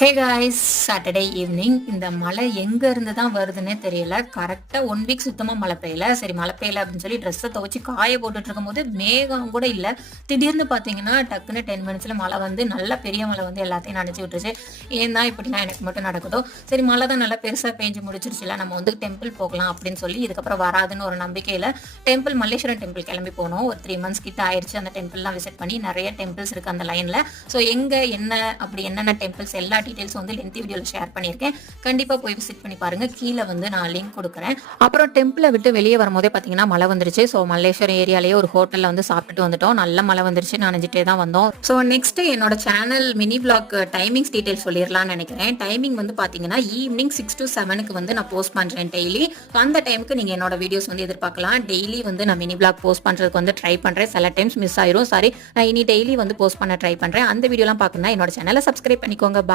Hey guys, Saturday evening இந்த மழை எங்க இருந்து தான் வருதுன்னே தெரியல. கரெக்டா 1 வீக் சுத்தமா மழை பெய்யல. சரி மழை பெய்யல அப்படின்னு சொல்லி ட்ரெஸ்ஸை துவைச்சு காய போட்டுட்டு இருக்கும்போது மேகம் கூட இல்லை. திடீர்னு பார்த்தீங்கன்னா டக்குன்னு 10 மினிட்ஸ்ல மழை வந்து நல்ல பெரிய மழை வந்து எல்லாத்தையும் நனைச்சி விட்டுருச்சு. ஏன் தான் இப்படிலாம் எனக்கு மட்டும் நடக்குதோ. சரி மழை தான் நல்லா பெருசாக பேஞ்சு முடிச்சிருச்சுல, நம்ம வந்து டெம்பிள் போகலாம் அப்படின்னு சொல்லி இதுக்கப்புறம் வராதுன்னு ஒரு நம்பிக்கையில் டெம்பிள் மல்லேஸ்வரம் டெம்பிள் கிளம்பி போனோம். ஒரு 3 மந்த்ஸ் கிட்ட ஆயிடுச்சு அந்த டெம்பிள்லாம் விசிட் பண்ணி. நிறைய டெம்பிள்ஸ் இருக்குது அந்த லைனில். ஸோ எங்கே என்ன அப்படி என்னென்ன டெம்பிள்ஸ் எல்லா டீடைல்ஸ் வந்து லென்த்தி வீடியோவில் ஷேர் பண்ணியிருக்கேன். கண்டிப்பாக போய் விசிட் பண்ணி பாருங்கள். கீழே வந்து நான் லிங்க் கொடுக்குறேன். அப்புறம் டெம்பிளை விட்டு வெளியே வரும்போதே பார்த்தீங்கன்னா மழை வந்துருச்சு. ஸோ மல்லேஸ்வரம் ஏரியாலேயே ஒரு ஹோட்டலில் வந்து சாப்பிட்டுட்டு வந்துட்டோம். நல்ல மழை வந்துருச்சு, நனைஞ்சிட்டே தான் வந்தோம். ஸோ நெக்ஸ்ட் என்னோட channel mini blog timings details சொல்லிடலாம்னு நினைக்கிறேன். டைமிங் வந்து பார்த்தீங்கன்னா ஈவினிங் 6 to 7க்கு வந்து நான் போஸ்ட் பண்ணுறேன் டெய்லி. அந்த டைமுக்கு நீங்கள் என்னோட வீடியோஸ் வந்து எதிர்பார்க்கலாம். டெய்லி வந்து நான் மினி பிளாக் போஸ்ட் பண்ணுறதுக்கு வந்து ட்ரை பண்ணுறேன். சில டைம்ஸ் மிஸ் ஆயிரும். சாரி, நான் இனி டெய்லி வந்து போஸ்ட் பண்ண ட்ரை பண்ணுறேன். அந்த வீடியோலாம் பார்க்கணும்னா என்னோட சேனலை சப்ஸ்கிரைப் பண்ணிக்கோங்க. பாய்.